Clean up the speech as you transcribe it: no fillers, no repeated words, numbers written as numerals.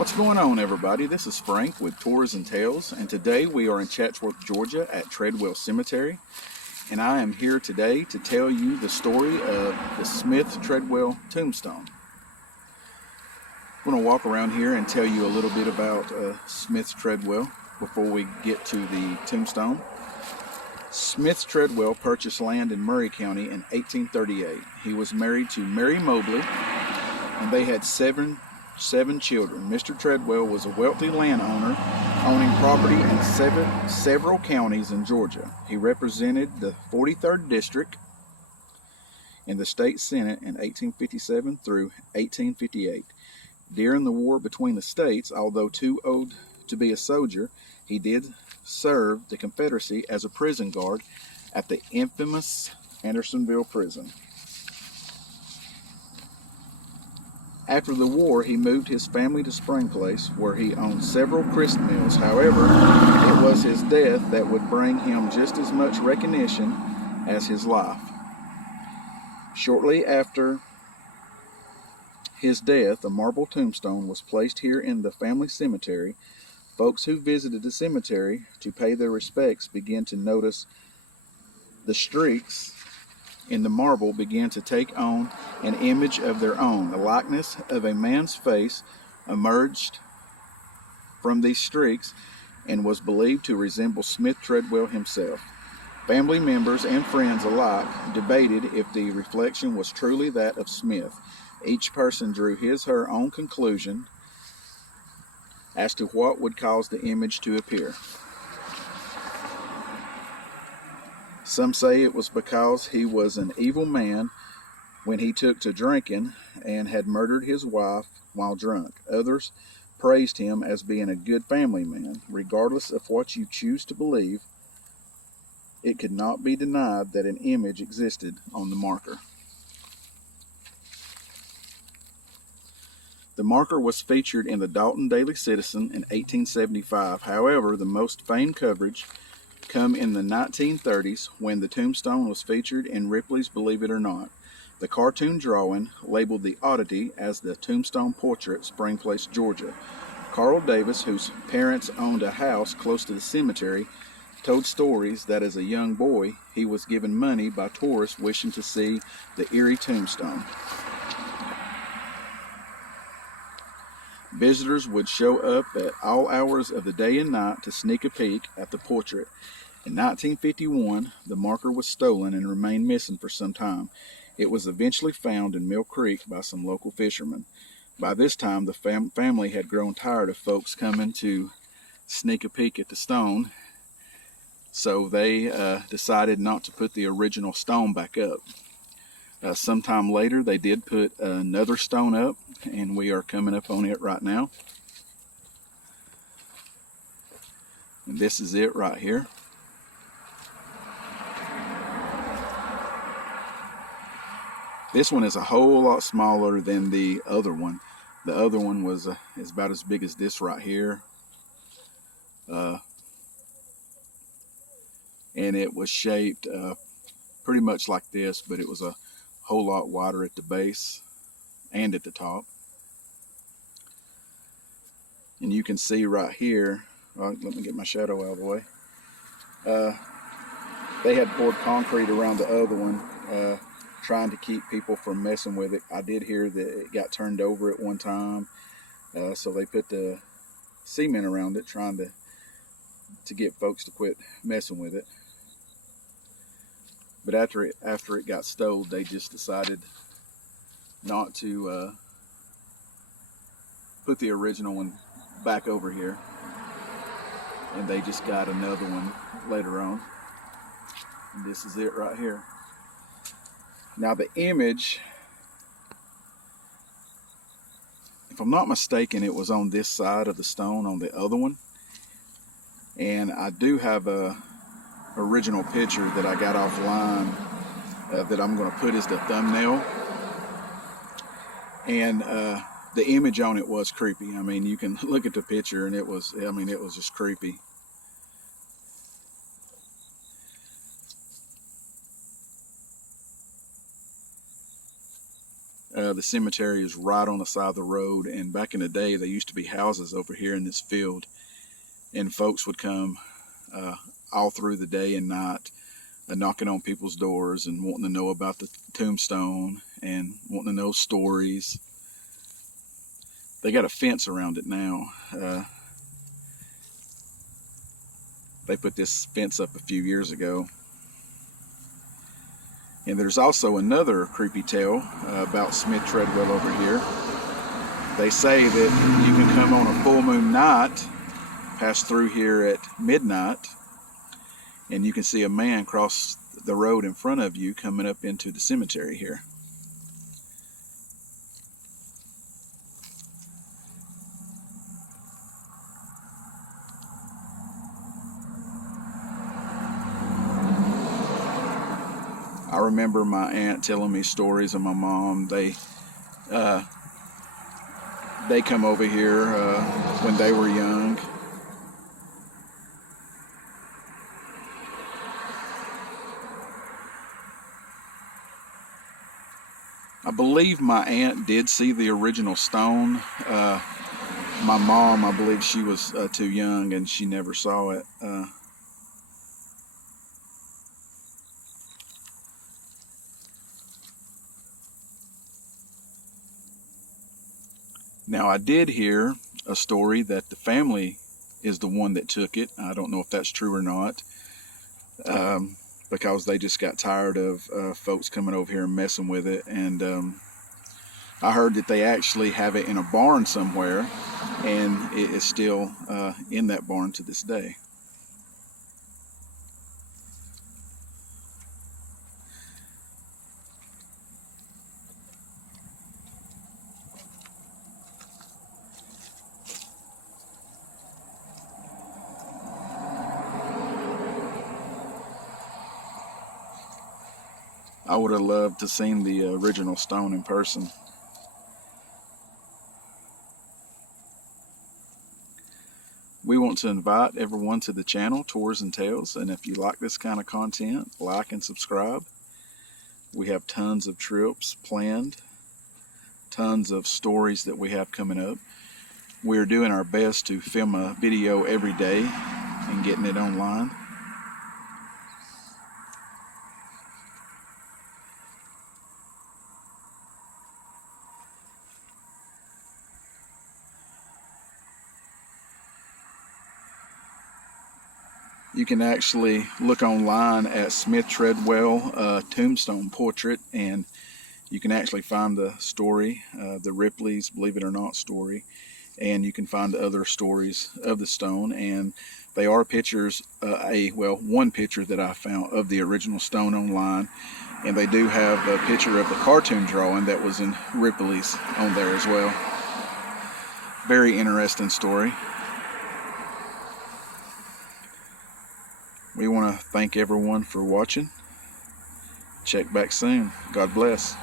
What's going on, everybody? This is Frank with Tours and Tales, and today we are in Chatsworth, Georgia at Treadwell Cemetery, and I am here today to tell you the story of the Smith Treadwell Tombstone. I'm going to walk around here and tell you a little bit about Smith Treadwell before we get to the tombstone. Smith Treadwell purchased land in Murray County in 1838. He was married to Mary Mobley, and they had seven children. Mr. Treadwell was a wealthy landowner, owning property in several counties in Georgia. He represented the 43rd District in the state Senate in 1857 through 1858. During the war between the states, although too old to be a soldier, he did serve the Confederacy as a prison guard at the infamous Andersonville prison. After the war, he moved his family to Spring Place, where he owned several grist mills. However, it was his death that would bring him just as much recognition as his life. Shortly after his death, a marble tombstone was placed here in the family cemetery. Folks who visited the cemetery to pay their respects began to notice the streaks in the marble began to take on an image of their own. The likeness of a man's face emerged from these streaks and was believed to resemble Smith Treadwell himself. Family members and friends alike debated if the reflection was truly that of Smith. Each person drew his or her own conclusion as to what would cause the image to appear. Some say it was because he was an evil man when he took to drinking and had murdered his wife while drunk. Others praised him as being a good family man. Regardless of what you choose to believe, it could not be denied that an image existed on the marker. The marker was featured in the Dalton Daily Citizen in 1875. However, the most famed coverage come in the 1930s when the tombstone was featured in Ripley's Believe It or Not. The cartoon drawing labeled the oddity as the Tombstone Portrait, Spring Place, Georgia. Carl Davis, whose parents owned a house close to the cemetery, told stories that as a young boy he was given money by tourists wishing to see the eerie tombstone. Visitors would show up at all hours of the day and night to sneak a peek at the portrait. In 1951, the marker was stolen and remained missing for some time. It was eventually found in Mill Creek by some local fishermen. By this time, the family had grown tired of folks coming to sneak a peek at the stone, so they decided not to put the original stone back up. Sometime later, they did put another stone up, and we are coming up on it right now. And this is it right here. This one is a whole lot smaller than the other one. The other one is about as big as this right here. And it was shaped pretty much like this, but it was a whole lot wider at the base and at the top. And you can see right here, let me get my shadow out of the way. They had poured concrete around the other one, trying to keep people from messing with it. I did hear that it got turned over at one time, so they put the cement around it, trying to get folks to quit messing with it. But after it got stowed, they just decided not to put the original one back over here, and they just got another one later on. And this is it right here. Now the image, if I'm not mistaken, it was on this side of the stone on the other one. And I do have a original picture that I got offline that I'm going to put as the thumbnail. And the image on it was creepy. I mean, you can look at the picture and it was just creepy. The The cemetery is right on the side of the road, and back in the day there used to be houses over here in this field, and folks would come all through the day and night, knocking on people's doors and wanting to know about the tombstone and wanting to know stories. They got a fence around it now. They put this fence up a few years ago. And there's also another creepy tale about Smith Treadwell over here. They say that you can come on a full moon night, pass through here at midnight, and you can see a man cross the road in front of you coming up into the cemetery here. I remember my aunt telling me stories of my mom. They come over here when they were young. I believe my aunt did see the original stone. My mom, I believe she was too young and she never saw it. Now, I did hear a story that the family is the one that took it. I don't know if that's true or not, because they just got tired of folks coming over here and messing with it. And I heard that they actually have it in a barn somewhere, and it is still in that barn to this day. I would have loved to seen the original stone in person. We want to invite everyone to the channel, Tours and Tales, and if you like this kind of content, like and subscribe. We have tons of trips planned, tons of stories that we have coming up. We're doing our best to film a video every day and getting it online. You can actually look online at Smith Treadwell Tombstone portrait, and you can actually find the story, the Ripley's Believe It or Not story, and you can find other stories of the stone. And they are pictures, one picture that I found of the original stone online, and they do have a picture of the cartoon drawing that was in Ripley's on there as well. Very interesting story. We want to thank everyone for watching. Check back soon. God bless.